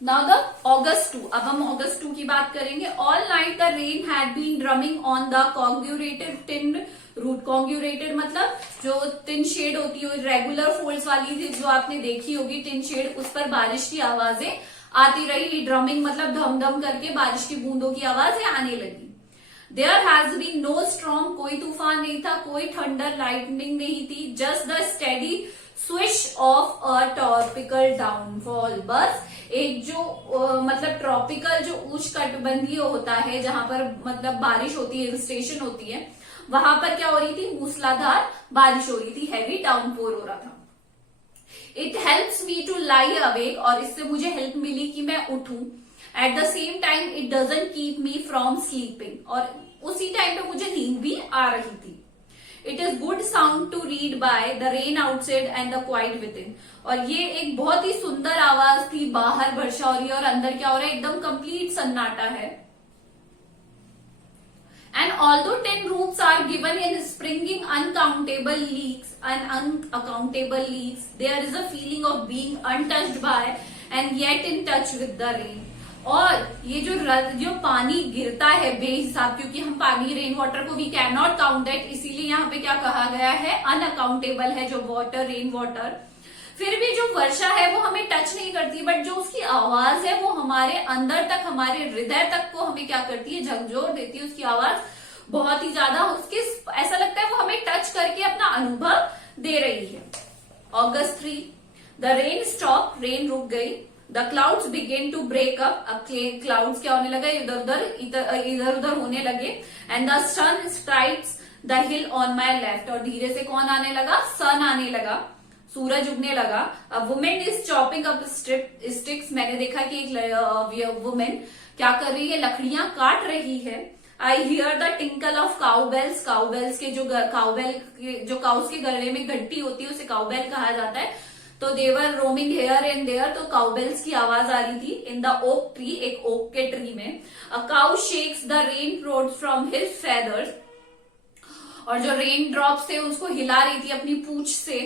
Now the August 2, अब हम August 2 की बात करेंगे। All night the rain had been drumming on the corrugated tin roof. Corrugated मतलब जो टिन शेड होती है, रेगुलर फोल्ड्स वाली थी जो आपने देखी होगी टिन शेड, उस पर बारिश की आवाजें आती रही। ड्रमिंग मतलब धम धम करके बारिश की बूंदों की आवाजें आने लगी। There has been no strong, कोई तूफान नहीं था, कोई थंडर लाइटनिंग नहीं थी, just the steady swish of a tropical downfall. बस एक जो मतलब ट्रॉपिकल जो उष्णकटिबंधीय होता है, जहां पर मतलब बारिश होती है, हिल स्टेशन होती है, वहां पर क्या हो रही थी, मूसलाधार बारिश हो रही थी, हैवी डाउनपोर हो रहा था। It helps me to lie awake, और इससे मुझे हेल्प मिली कि मैं उठूं। At the same time it doesn't keep me from sleeping, और उसी टाइम पे मुझे नींद भी आ रही थी। It is good sound to read by the rain outside and the quiet within, और ये एक बहुत ही सुंदर आवाज थी, बाहर वर्षा हो रही है और अंदर क्या हो रहा है, एकदम कंप्लीट सन्नाटा है। And although 10 rooms are given in springing uncountable leaks, there is a feeling of being untouched by and yet in touch with the rain. और ये जो पानी गिरता है बेहिसाब, क्योंकि हम पानी रेन वाटर को we can not count that, इसीलिए यहाँ पे क्या कहा गया है, अनअकाउंटेबल है जो वाटर, रेन वाटर। फिर भी जो वर्षा है वो हमें टच नहीं करती, बट जो उसकी आवाज है वो हमारे अंदर तक, हमारे हृदय तक को हमें क्या करती है, झकझोर देती है। उसकी आवाज बहुत ही ज्यादा, उसके ऐसा लगता है वो हमें टच करके अपना अनुभव दे रही है। August 3, the rain stop, rain रुक गई। The clouds begin to break up, अब क्लाउड्स क्या होने लगे, इधर उधर होने लगे। And the sun strikes the hill on my left, और धीरे से कौन आने लगा, सन आने लगा, सूरज उगने लगा। Women is chopping up sticks, मैंने देखा कि एक वुमेन क्या कर रही है, लकड़ियां काट रही है। I hear the tinkle of cowbells, cowbells के जो काउबेल जो काउस के गले में घंटी होती है उसे काउबेल कहा जाता है। तो देवर रोमिंग हेयर एंड देयर, तो काउबेल्स की आवाज आ रही थी। इन द ओक ट्री, एक ओक के ट्री में। A cow shakes the rain drops from his feathers, और जो रेन ड्रॉप्स थे उसको हिला रही थी अपनी पूंछ से।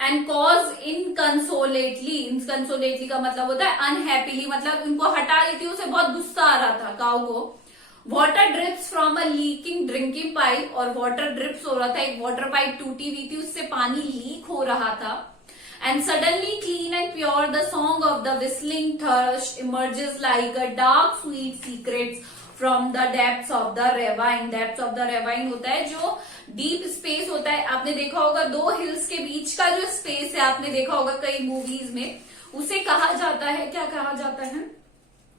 एंड कॉज इनकंसोलेटली, इनकंसोलेटली का मतलब होता है अनहैप्पीली, मतलब उनको हटा रही थी, उसे बहुत गुस्सा आ रहा था काउ को। Water drips from a leaking drinking pipe, और वाटर ड्रिप्स हो रहा था, एक वाटर पाइप टूटी हुई थी, उससे पानी लीक हो रहा था। And suddenly clean and pure the song of the whistling thrush emerges like a dark sweet secrets from the depths of the ravine. Depths of the ravine होता है जो डीप स्पेस होता है, आपने देखा होगा दो हिल्स के बीच का जो स्पेस है, आपने देखा होगा कई मूवीज में, उसे कहा जाता है, क्या कहा जाता है,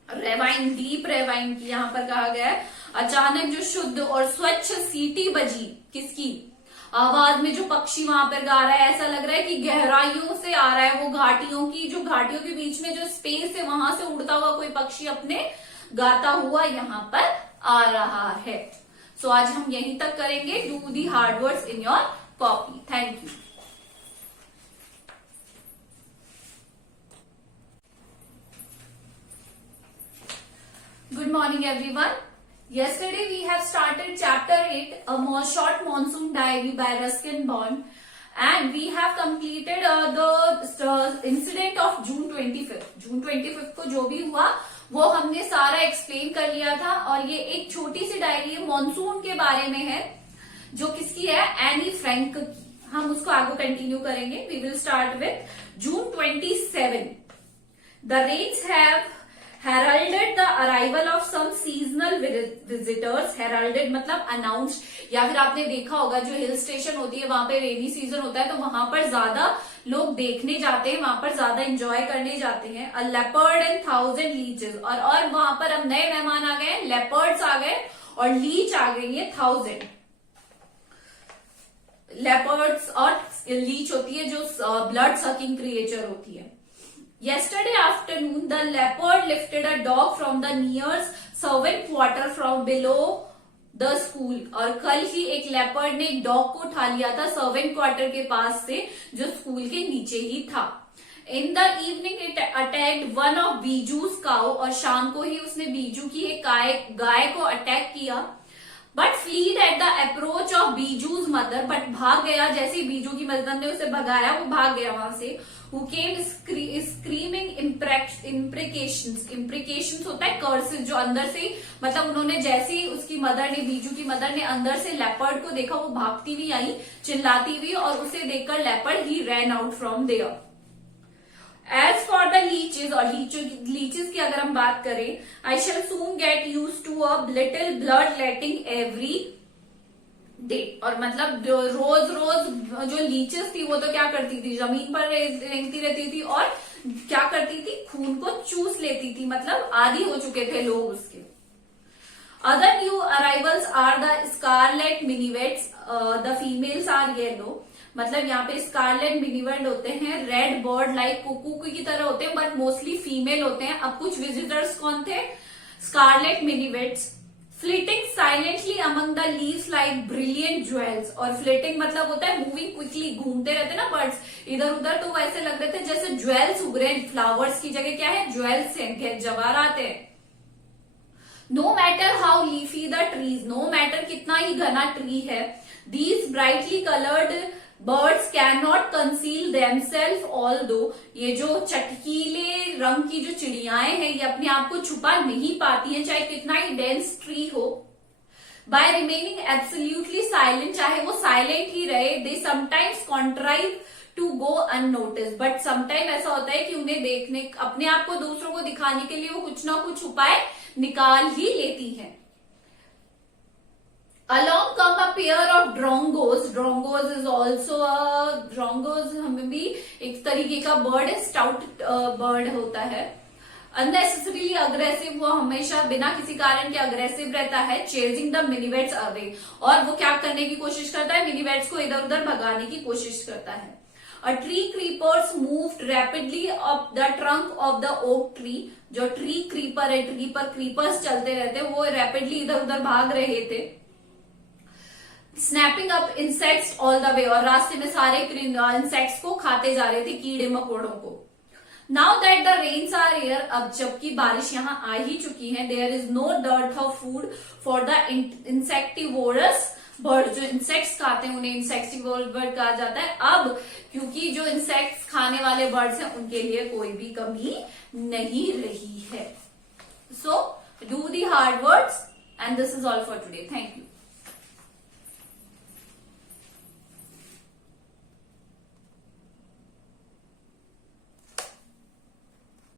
रेवाइन, डीप रेवाइन की यहाँ पर कहा गया है। अचानक जो शुद्ध और स्वच्छ सीटी बजी, किसकी आवाज में, जो पक्षी वहां पर गा रहा है, ऐसा लग रहा है कि गहराइयों से आ रहा है, वो घाटियों की, जो घाटियों के बीच में जो स्पेस है वहां से उड़ता हुआ कोई पक्षी अपने गाता हुआ यहाँ पर आ रहा है। सो आज हम यहीं तक करेंगे। Do the hard words in your copy. Thank you. Good morning everyone. Yesterday we have started chapter 8, a more short monsoon diary by Ruskin Bond, and we have completed the incident of June 25th. June 25th को जो भी हुआ वो हमने सारा explain कर लिया था, और ये एक छोटी सी डायरी है, मॉनसून के बारे में है, जो किसकी है, एनी फ्रैंक की। हम उसको आगे कंटिन्यू करेंगे। We will start with June 27. The rains have heralded the arrival of some seasonal visitors. Heralded मतलब announced, या फिर आपने देखा होगा जो हिल स्टेशन होती है वहां पे रेनी सीजन होता है, तो वहां पर ज्यादा लोग देखने जाते हैं, वहां पर ज्यादा एंजॉय करने जाते हैं। अ लेपर्ड एंड 1000 लीचेस, और वहां पर अब नए मेहमान आ गए, लेपर्ड्स आ गए और लीच आ गई है 1000। लेपर्ड्स और लीच होती है जो ब्लड सकिंग क्रिएचर होती है। Yesterday afternoon, the leopard lifted a dog from the nearest servant quarter from below the school. और कल ही एक लेपर्ड ने एक डॉग को उठा लिया था सर्वेंट क्वार्टर के पास से, जो स्कूल के नीचे ही था। In the evening, it attacked one of बीजू's cow, और शाम को ही उसने बीजू की एक गाय को अटैक किया। But fled at the approach of Bijju's mother, but भाग गया जैसे ही बीजू की मदर ने उसे भगाया, वो भाग गया वहां से। Who came screaming imprecations, imprecations होता है कर्सेस, जो अंदर से, मतलब उन्होंने जैसे ही उसकी मदर ने, बीजू की मदर ने अंदर से लेपर्ड को देखा, वो भागती हुई आई चिल्लाती हुई, और उसे देखकर लेपर्ड ही ran out from there. As for the leeches, और लीचेस की अगर हम बात करें, I shall soon get used to a little blood letting every day, और मतलब रोज रोज जो लीचेस थी वो तो क्या करती थी, जमीन पर रेंगती रहती थी और क्या करती थी, खून को चूस लेती थी, मतलब आदी हो चुके थे लोग उसके। Other new arrivals are the scarlet minivets, the females are yellow, मतलब यहाँ पे स्कारलेट मिनीवेट होते हैं रेड बर्ड लाइक कुकू की तरह होते हैं, बट मोस्टली फीमेल होते हैं। अब कुछ विजिटर्स कौन थे, scarlet minivets, flitting silently among the leaves like brilliant jewels, और फ्लिटिंग मतलब होता है मूविंग क्विकली, घूमते रहते ना बर्ड्स इधर उधर, तो वैसे लग रहे थे जैसे ज्वेल्स उग रहे हैं, फ्लावर्स की जगह क्या है, ज्वेल्स हैं, जवाहरात है। No matter how leafy the trees, no matter कितना ही घना ट्री है, these brightly coloured birds can not conceal themselves although, ये जो चटकीले रंग की जो चिड़ियाएं हैं ये अपने आप को छुपा नहीं पाती हैं, चाहे कितना ही डेंस ट्री हो। बाय रिमेनिंग एब्सोल्यूटली साइलेंट, चाहे वो साइलेंट ही रहे, they sometimes contrive to go unnoticed, but sometime ऐसा होता है कि उन्हें देखने, अपने आप को दूसरों को दिखाने के लिए वो कुछ ना कुछ उपाय निकाल ही लेती हैं। Along come a pair of drongos. Drongos is also a, drongos हमें भी एक तरीके का बर्ड है, स्टाउट बर्ड होता है। अननेसेसरीली अग्रेसिव, वो हमेशा बिना किसी कारण के अग्रेसिव रहता है। चेजिंग द मिनीवेट्स अवे, और वो क्या करने की कोशिश करता है, मिनीवेट्स को इधर उधर भगाने की कोशिश करता है। A tree creepers moved rapidly up the trunk of the oak tree, जो ट्री क्रीपर है, ट्री पर क्रीपर्स चलते रहते, वो रैपिडली इधर उधर भाग रहे थे। Snapping up insects all the way, और रास्ते में सारे इंसेक्ट्स को खाते जा रहे थे, कीड़े मकोड़ों को। Now that the rains are here, अब जबकि बारिश यहाँ आ ही चुकी है, there is no dearth of food for the insectivorous bird, जो इंसेक्ट्स खाते हैं उन्हें इंसेक्टिवोरस बर्ड कहा जाता है। अब क्योंकि जो इंसेक्ट्स खाने वाले बर्ड्स हैं उनके लिए कोई भी कमी नहीं रही है। So do the hard words, and this is all for today. Thank you.